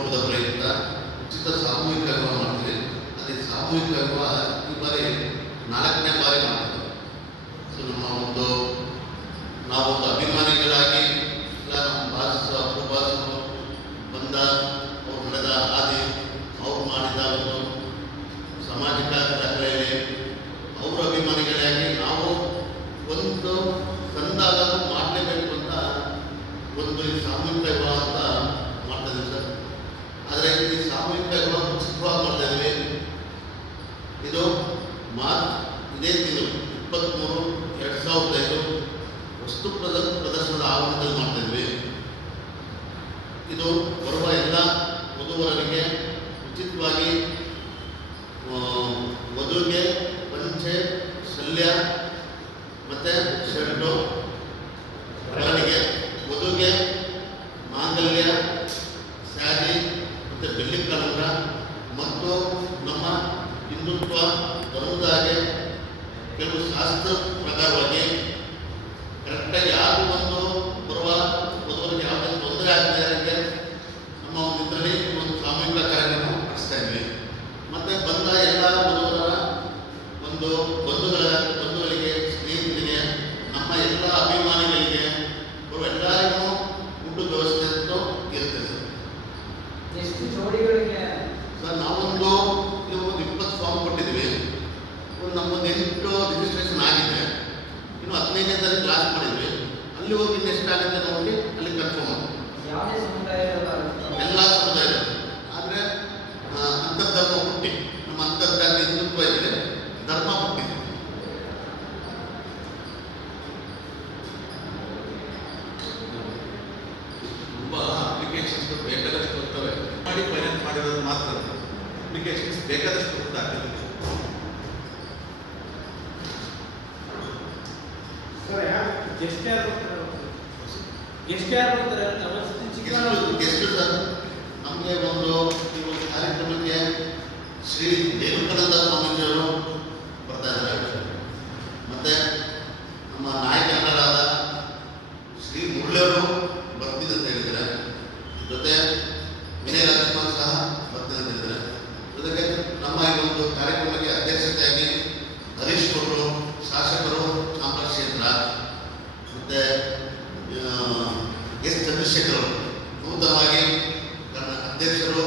ಹುಟ್ಟುಹಬ್ಬದ ಪ್ರಯತ್ನ ಉಚಿತ ಸಾಮೂಹಿಕ ವಿವಾಹ ಮಾಡ್ತೀವಿ. ಅದೇ ಸಾಮೂಹಿಕ ವಿವಾಹ ಈ ಬಾರಿ ನಾಲ್ಕನೇ ಬಾರಿ ಮಾಡ್ತೀವಿ ಸೊ ನಮ್ಮ ಒಂದು ನಾವೊಂದು ಅಭಿಮಾನಿಗಳಾಗಿ ಇಲ್ಲ ನಮ್ಮ ಬಾಸ್ ಅಪ್ಪು ಬಂದ ಅವ್ರು ನಡೆದ ಹಾದಿ ಅವ್ರು ಮಾಡಿದ ಒಂದು ಸಾಮಾಜಿಕ ದಾಖಲೆಯಲ್ಲಿ ಅವರ ಅಭಿಮಾನಿಗಳಾಗಿ ನಾವು ಒಂದು ತಂದಾಗ ಮಾಡಲೇಬೇಕು ಅಂತ ಒಂದು ಈ ಸಾಮೂಹಿಕ ವಿವಾಹ ಅಂತ ಮಾಡ್ತಾ ಇದ್ದೀವಿ ಸರ್ ಆದರೆ ಈ ಸಾಮೂಹಿಕ ವಿವಾಹ ಉಚಿತವಾಗಿ ಮಾಡ್ತಾ ಇದ್ದೀವಿ ಇದು ಮಾರ್ಚ್ ಇದೇ ತಿಂಗಳು ಇಪ್ಪತ್ತ್ಮೂರು ಎರಡು ಸಾವಿರದ ಐದು ವಸ್ತು ಪ್ರದ, ಪ್ರದರ್ಶನದ ಆವರಣದಲ್ಲಿ ಮಾಡ್ತಿದ್ವಿ ಇದು ಬರುವ ಎಲ್ಲ ವಧುವರರಿಗೆ ಉಚಿತವಾಗಿ ವಧುವಿಗೆ ಪಂಚೆ, ಶಲ್ಯ ಮತ್ತು ಶರ್ಟು ಬೆಳವಣಿಗೆ ವಧುವಿಗೆ ಮಾಂಗಲ್ಯ, ಸ್ಯಾರಿ ಮತ್ತು ಬೆಳ್ಳಿ ಕಲಂಕ ಮತ್ತು ನಮ್ಮ ಹಿಂದುತ್ವ ಬರುವುದಾಗಿ ಕೆಲವು ಶಾಸ್ತ್ರ ಪ್ರಕಾರವಾಗಿ ಕರೆಕ್ಟಾಗಿ ಯಾರು ಬಂದು ಬರುವ ಬದುವರಿಗೆ ಯಾವುದೇ ತೊಂದರೆ ಆಗದೆ ಇದೆ ನಮ್ಮ ಒಂದು ಇದರಲ್ಲಿ ಒಂದು ಸಾಮೂಹಿಕ ಕಾರ್ಯಕ್ರಮ ನಡೆಸ್ತಾ ಇದ್ವಿ. ಮತ್ತೆ ಬಂದ ಎಲ್ಲ ವಧುವರ ಒಂದು ತಾರೀಕು ಕ್ಲಾಸ್ ಮಾಡಿದ್ವಿ. ಅಲ್ಲಿ ಹೋಗಿ ನೆಕ್ಸ್ಟ್ ಆಗುತ್ತೆ ನೋಡಿ ಅಲ್ಲಿ ಕನ್ಫರ್ಮ್ ಯಾವುದೇ ಸಮುದಾಯ ಎಲ್ಲ ಸಮುದಾಯ ಆದರೆ ಅಂತರ್ಧರ್ಮ ಹುಟ್ಟಿ. ನಮ್ಮ ಅಂತರ್ಜಾತಿ ಹಿಂದುತ್ವ ಇದೆ. ಧರ್ಮ ಹುಟ್ಟಿದೆ ತುಂಬ ಅಪ್ಲಿಕೇಶನ್ಸ್ ಬೇಕಾದಷ್ಟು ಬರ್ತವೆ ಮಾಡಿ ಫೈನಾನ್ಸ್ ಮಾಡಿರೋದು ಮಾತ್ರ ಅಪ್ಲಿಕೇಶನ್ಸ್ ಬೇಕಾದಷ್ಟು ಬರ್ತಾ ಸರ್ ಯಾರು ಗೆಸ್ಟ್ ಯಾರು ಬರ್ತಾರೆ ಗೆಸ್ಟ್ ಯಾರು ಬರ್ತಾರೆ ಅಂತ ಅವಸ್ಥೆ ಎಷ್ಟು ಸರ್? ನಮಗೆ ಒಂದು ಈ ಒಂದು ಕಾರ್ಯಕ್ರಮಕ್ಕೆ ಶ್ರೀ ರೇಣುಕಾನಂದ ಚಂದ್ರಶೇಖರ್ ನೂತನವಾಗಿ ನನ್ನ ಅಧ್ಯಕ್ಷರು